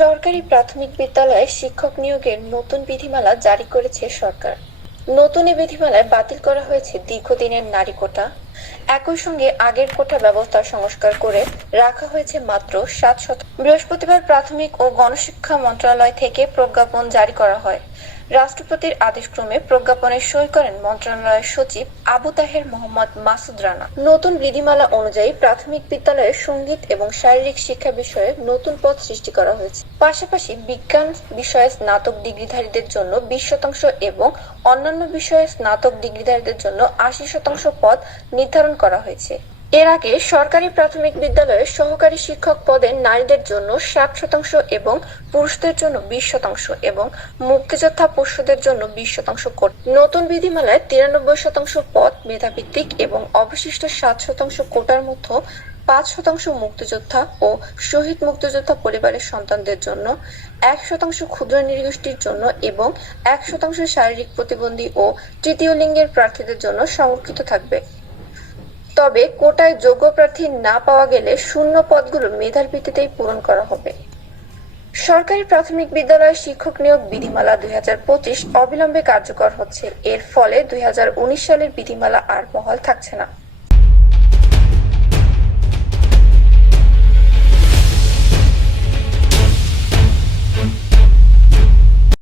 সরকারি প্রাথমিক বিদ্যালয়ে শিক্ষক নিয়োগের নতুন বিধিমালা জারি করেছে সরকার। নতুন এই বিধিমালায় বাতিল করা হয়েছে দীর্ঘদিনের নারী কোটা। একই সঙ্গে আগের কোটা ব্যবস্থা সংস্কার করে রাখা হয়েছে মাত্র 7%। বৃহস্পতিবার প্রাথমিক ও গণশিক্ষা মন্ত্রণালয় থেকে প্রজ্ঞাপন জারি করা হয়। রাষ্ট্রপতির আদেশক্রমে প্রজ্ঞাপনে সই করেন মন্ত্রণালয়ের সচিব আবু তাহের মোহাম্মদ মাসুদ রানা। নতুন বিধিমালা অনুযায়ী প্রাথমিক বিদ্যালয়ে সঙ্গীত এবং শারীরিক শিক্ষা বিষয়ে নতুন পদ সৃষ্টি করা হয়েছে। পাশাপাশি বিজ্ঞান বিষয়ে স্নাতক ডিগ্রিধারীদের জন্য 20% এবং অন্যান্য বিষয়ে স্নাতক ডিগ্রিধারীদের জন্য 80% পদ নির্ধারণ করা হয়েছে। এর আগে সরকারি প্রাথমিক বিদ্যালয়ে সহকারী শিক্ষক পদে নারীদের জন্য 60% এবং পুরুষদের জন্য 20% এবং মুক্তিযোদ্ধা পোষ্যদের জন্য 20% কোটা। নতুন বিধিমালায় 93% পদ মেধাভিত্তিক এবং অবশিষ্ট 7% কোটার মধ্যে 5% মুক্তিযোদ্ধা ও শহীদ মুক্তিযোদ্ধা পরিবারের সন্তানদের জন্য, 1% ক্ষুদ্র নৃগোষ্ঠীর জন্য এবং 1% শারীরিক প্রতিবন্ধী ও তৃতীয় লিঙ্গের প্রার্থীদের জন্য সংরক্ষিত থাকবে। তবে কোটায় যোগ্য প্রার্থী না পাওয়া গেলে শূন্য পদগুলো মেধার ভিত্তিতেই পূরণ করা হবে। সরকারি প্রাথমিক বিদ্যালয়ে শিক্ষক নিয়োগ বিধিমালা 2025 অবিলম্বে কার্যকর হচ্ছে। এর ফলে 2019 সালের বিধিমালা আর বহাল থাকছে না।